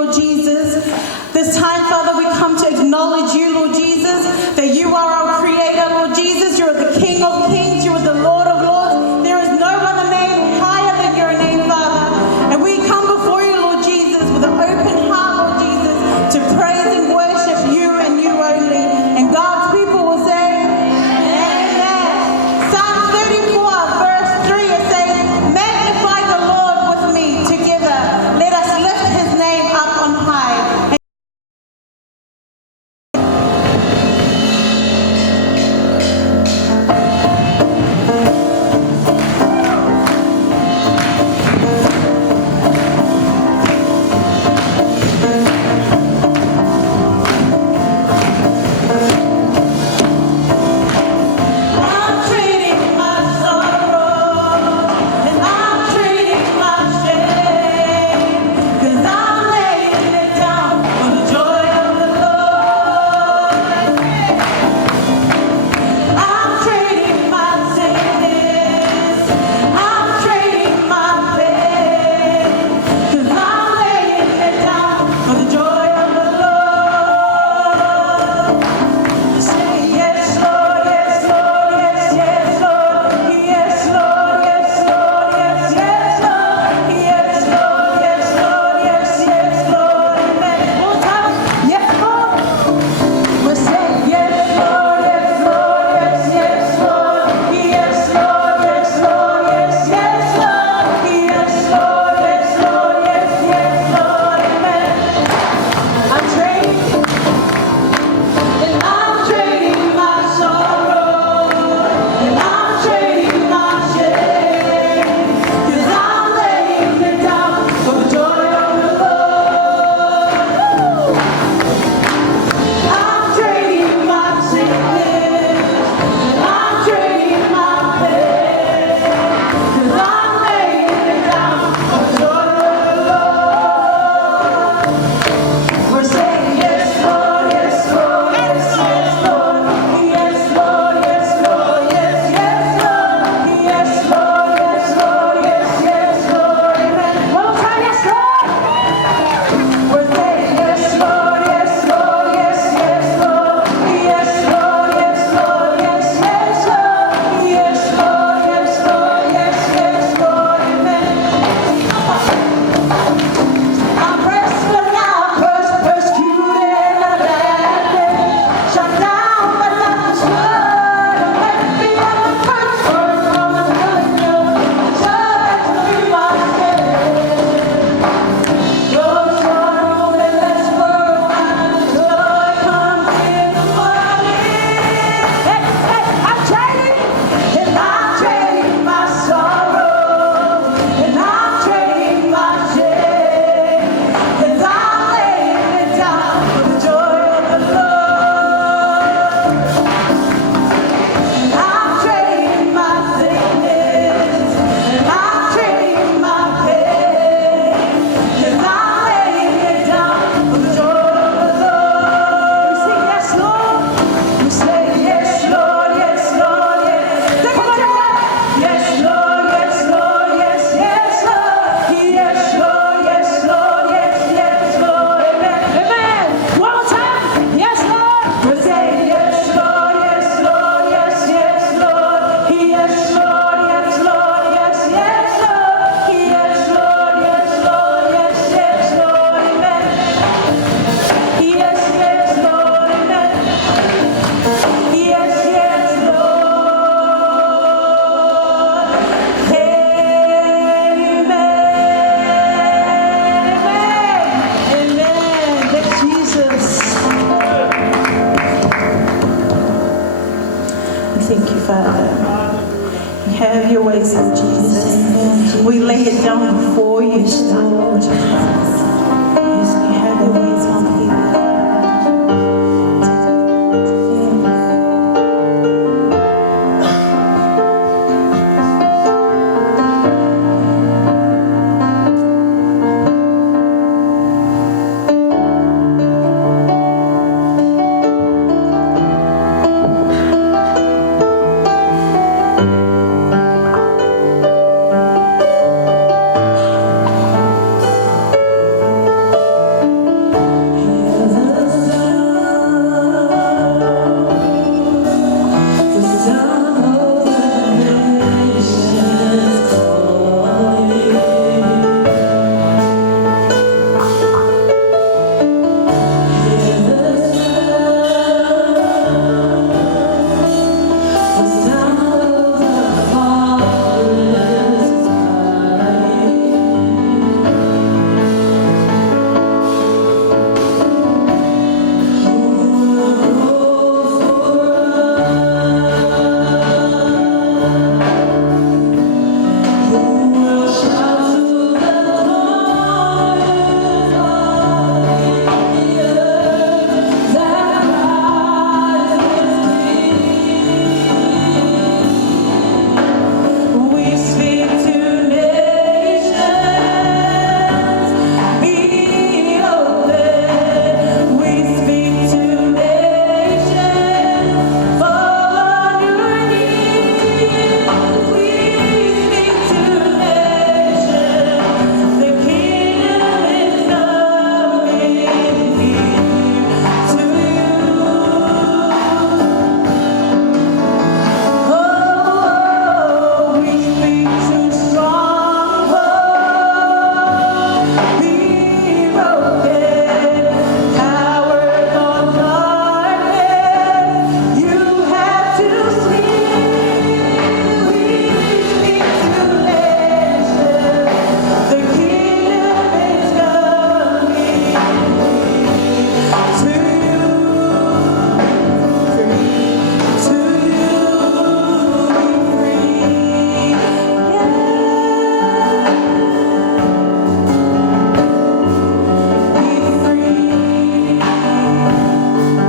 Lord Jesus. This time, Father, we come to acknowledge you, Lord Jesus, that you are our creator, Lord Jesus. You are the King of kings. You are the Lord of lords. There is no other name higher than your name, Father. And we come before you, Lord Jesus, with an open heart, Lord Jesus, to praise and worship you and you only. And God's people will say, Amen. Psalm 34, verse 3, it says, magnify the Lord with me together. Let us lift his name up on high. I'm trading my sorrow and I'm trading my shame, 'cause I'm laying it down for the joy of the Lord. I'm trading my sickness, I'm trading my pain, 'cause I'm laying it down for the joy of the Lord. Say yes, Lord, yes, Lord, yes, yes, Lord, yes, Lord, yes, Lord, yes, yes, Lord, yes, Lord, yes, Lord, yes, yes, Lord, amen. One time, yes, Lord. We say yes, Lord, yes, Lord, yes, yes, Lord, yes, Lord, yes, Lord, yes, yes, Lord, yes, Lord, yes, Lord, yes, yes, Lord, amen. I'm trading. And I'm trading my sorrow, and I'm trading my shame, 'cause I'm laying it down for the joy of the Lord. I'm trading my sickness, and I'm trading my pain, 'cause I'm laying it down for the joy of the Lord. We're saying yes, Lord, yes, Lord, yes, yes, Lord, yes, Lord, yes, Lord, yes, yes, Lord, yes, Lord, yes, Lord, yes, yes, Lord, amen. One more time, yes, Lord. We're saying yes, Lord, yes, Lord, yes, yes, Lord, yes, Lord, yes, Lord, yes, yes, Lord, yes, Lord, yes, Lord, yes, yes, Lord, amen. I'm persecuted, abandoned, shut down, but not destroyed. Let me have the first word from the Savior. Just to be my Savior. Those sorrow and less world, and joy comes in the morning. Hey, hey, I'm trading, and I'm trading my sorrow, and I'm trading my shame, 'cause I'm laying it down for the joy of the Lord. I'm trading my sickness, and I'm trading my pain, 'cause I'm laying it down for the joy of the Lord. We sing yes, Lord. We say yes, Lord, yes, Lord, yes. Take one more time. Yes, Lord, yes, Lord, yes, yes, Lord. Yes, Lord, yes, Lord, yes, yes, Lord. Amen. Amen. One more time. Yes, Lord. We say yes, Lord, yes, Lord, yes, yes, Lord. Yes, Lord, yes, Lord, yes, yes, Lord. Yes, Lord, yes, Lord, yes, yes, Lord. Amen. Yes, yes, Lord. Amen. Yes, yes, Lord. Amen. Amen. Thank Jesus. Thank you, Father. Have your way, Son Jesus. We lay it down before you, Lord.